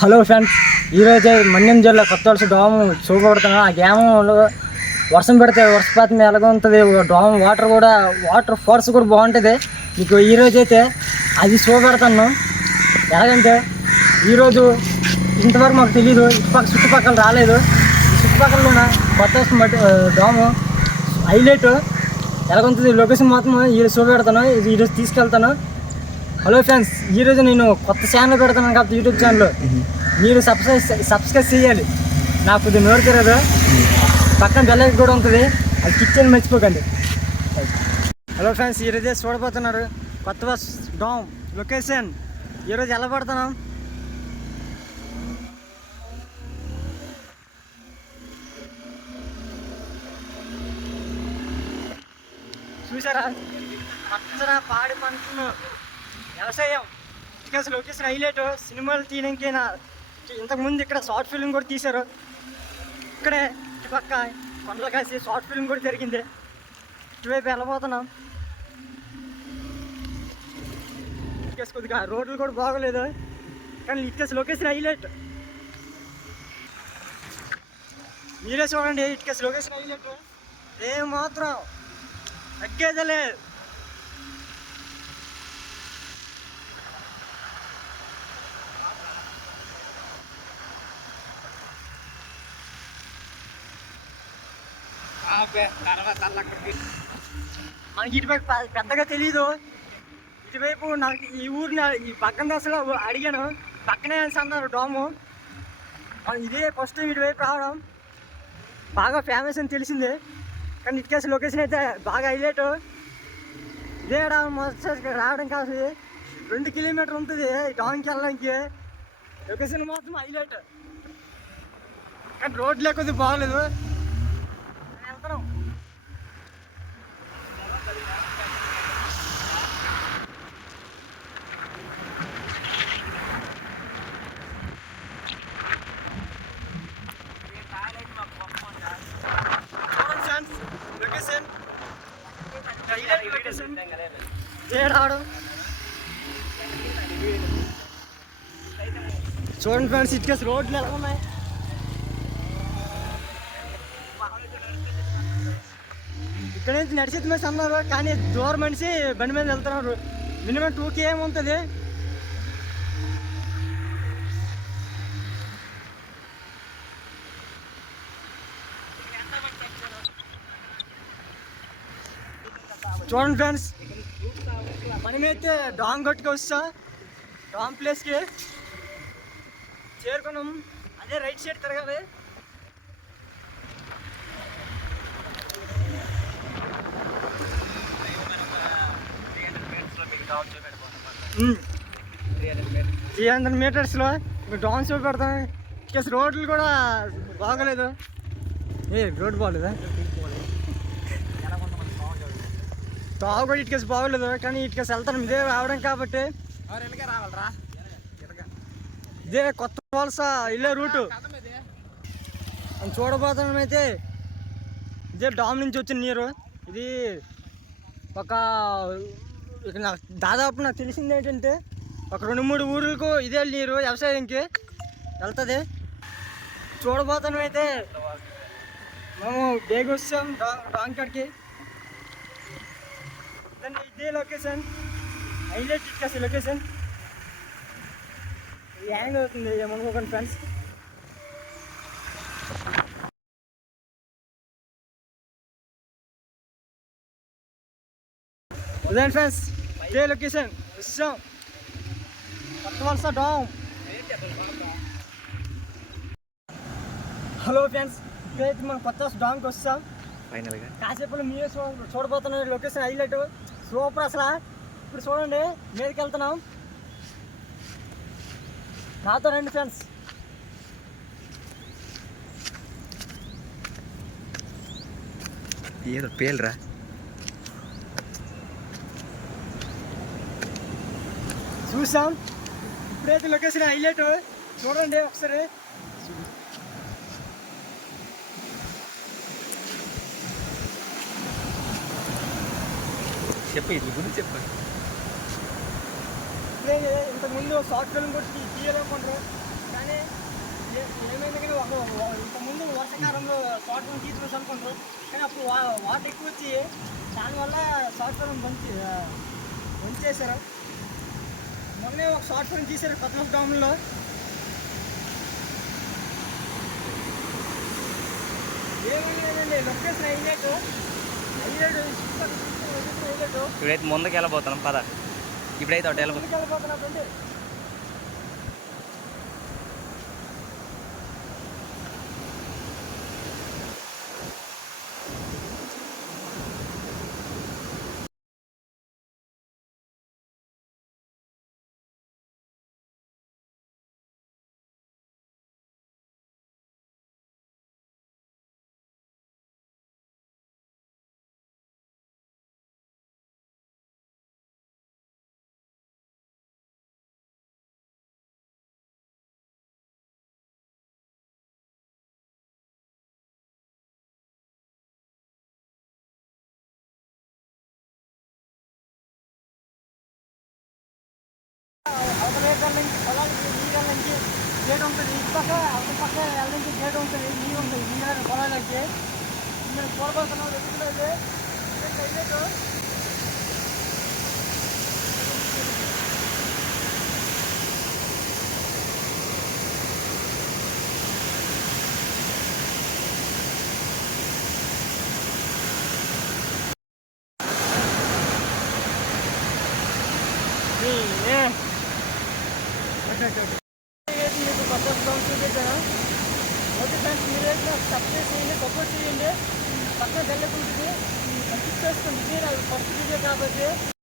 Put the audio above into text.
Hello friends, ఈరోజు మన్యం జిల్లా కొత్త వలస డాము చూపబడుతున్నాం. ఆ గ్రామంలో వర్షం పెడితే వర్షపాతం ఎలాగ ఉంటుంది, డామ్ వాటర్ ఫోర్స్ కూడా బాగుంటుంది. మీకు ఈరోజు అయితే అది చూపెడుతున్నాం. ఎలాగంటే ఈరోజు ఇంతవరకు మాకు తెలీదు, చుట్టుపక్కల రాలేదు. ఈ చుట్టుపక్కల కొత్త డాము హైలైట్ ఎలాగుంటుంది లొకేషన్ మొత్తం ఈరోజు చూపెడతాను, ఈరోజు తీసుకెళ్తాను. హలో ఫ్రెండ్స్, ఈరోజు నేను కొత్త ఛానల్ పెడతాను కాబట్టి యూట్యూబ్ ఛానల్ మీరు సబ్స్క్రైబ్ చేయాలి. నాకు కొద్దిగా నోరు తిరగదు, పక్కన బెల్ ఐకాన్ కూడా ఉంటుంది, అది క్లిక్ చేయని మర్చిపోకండి. హలో ఫ్రెండ్స్, ఈరోజే చూడబోతున్నారు కొత్త బస్ డామ్ లొకేషన్. ఈరోజు ఎలా పడుతున్నాం చూసారా? పచ్చన పాడి పంటను వ్యవసాయం అసలు లొకేషన్ హైలైట్. సినిమాలు తీయడానికి ఇంతకుముందు ఇక్కడ షార్ట్ ఫిల్మ్ కూడా తీశారు. ఇక్కడే ఇటుపక్క కొండలు కాసి షార్ట్ ఫిల్మ్ కూడా జరిగింది. ఇటువైపు వెళ్ళబోతున్నాం. ఇటుకేసి కొద్దిగా రోడ్లు కూడా బాగోలేదు, కానీ ఇటుకేసి లొకేషన్ హైలైట్. మీరే చూడండి, ఇటుకేసి లొకేషన్ హైలైట్ ఏమాత్రం తగ్గేదలే. మనకి ఇటువైపు పెద్దగా తెలీదు. ఇటువైపు నాకు ఈ ఊరిని ఈ పక్కన అసలు అడిగాను, పక్కనే అన్నారు డాము. ఇదే ఫస్ట్ టైం ఇటువైపు రావడం, బాగా ఫేమస్ అని తెలిసింది. కానీ ఇటుకేసి లొకేషన్ అయితే బాగా హైలైట్. ఇదే మొదటిసారి రావడం కాదు, 2 కిలోమీటర్ ఉంటుంది డామ్కి వెళ్ళడానికి. లొకేషన్ మొత్తం హైలైట్, కానీ రోడ్లే కొద్దిగా బాగలేదు. వెళ్తున్నాం. చూడండి ఫ్రెండ్స్, ఇటుకేసి రోడ్లు ఎలా ఉన్నాయి. ఇక్కడ నుంచి నడిచేది మీద అన్నారు, కానీ దూరం మనిషి బండి మీద వెళ్తున్నారు. మినిమం 2 km ఉంటుంది. చూడండి ఫ్రెండ్స్, మనమైతే డామ్ గట్టుకు వస్తా, డామ్ ప్లేస్కి చేరుకున్నాం. అదే రైట్ సైడ్ తిరగాలి. ఈ 300 మీటర్స్లో డామ్ షో పెడతాం. ఇటుకేసి రోడ్లు కూడా బాగోలేదు. రోడ్డు బాగోలేదా? తాగు కూడా ఇటుకేసి బాగోలేదు, కానీ ఇటుకేసి వెళ్తాను. ఇదే రావడం కాబట్టి రావాలరా, ఇదే కొత్త వలస ఇల్లే రూటు అని చూడబోతున్నాం. అయితే ఇదే డామ్ నుంచి వచ్చిన నీరు. ఇది ఒక దాదాపు నాకు తెలిసింది ఏంటంటే ఒక 2-3 ఊరులకు ఇదే నీరు వ్యవసాయంకి వెళ్తుంది. చూడబోతున్నాం. అయితే మేము బేగ వచ్చాం డామ్ కాడికి. ఇదే లొకేషన్ హైలైట్. ఇటుకేసి లొకేషన్ హ్యాంగ్ అవుతుంది, ఏమనుకోకండి ఫ్రెండ్స్. ఉదయం ఫ్రెండ్స్, ఇదే లొకేషన్ వచ్చాం కొత్త వలస డామ్. హలో ఫ్రెండ్స్, ఇప్పుడైతే మనం కొత్త వలస డామ్కి వస్తాం. ఫైనల్గా కాసేపు మీరే చూడబోతున్న లొకేషన్ హైలైట్ సూపర్ అసలు. ఇప్పుడు చూడండి, మీదకి వెళ్తున్నాం. నాతో రండి ఫ్రెండ్స్. ఏదో పేలురా. చూసాం. ఇప్పుడైతే లొకేషన్ హైలైట్ చూడండి ఒకసారి. చెప్పు, ఇది గురించి చెప్పండి. ఇంతకుముందు షార్ట్ ఫిల్మ్ కూడా తీయాలనుకుంటారు, కానీ ఏమైంది ఇంతకుముందు వర్షాకాలంలో షార్ట్ ఫిల్మ్ తీసుకొచ్చి అనుకుంటారు, కానీ అప్పుడు వాటర్ ఎక్కువ వచ్చి దానివల్ల షార్ట్ ఫిల్మ్ బంద్ చేశారు. మొన్నే ఒక షార్ట్ ఫిల్మ్ తీశారు కొత్త డామ్లో. ఏమైందండి లొకేషన్ హైలైట్ ఇప్పుడైతే ముందుకు వెళ్ళిపోతున్నాం పద. ఇప్పుడైతే ఒకటి వెళ్ళిపోతున్నటువంటి అవతల నుంచి పొలాలకి నీళ్ళ నుంచి గేట్ ఉంటుంది, ఇటు పక్క అవతల పక్క వెళ్ళ నుంచి గేట్ ఉంటుంది, నీళ్ళు ఉంటుంది నీళ్ళ పొలాలకి. మేము చూడబోతున్నాం ఎదుగుతుంది హైలైట్. మీకు కొత్త సాంగ్స్ చూపించాను. ఓకే ఫ్రెండ్స్, మీరు సబ్స్క్రైబ్ చేయండి, సపోర్ట్ చేయండి. పక్కన బెల్ ఐకాన్ ఉంటుంది, సబ్స్క్రైబ్ చేసుకోండి. ఇది ఫస్ట్ వీడియో కాబట్టి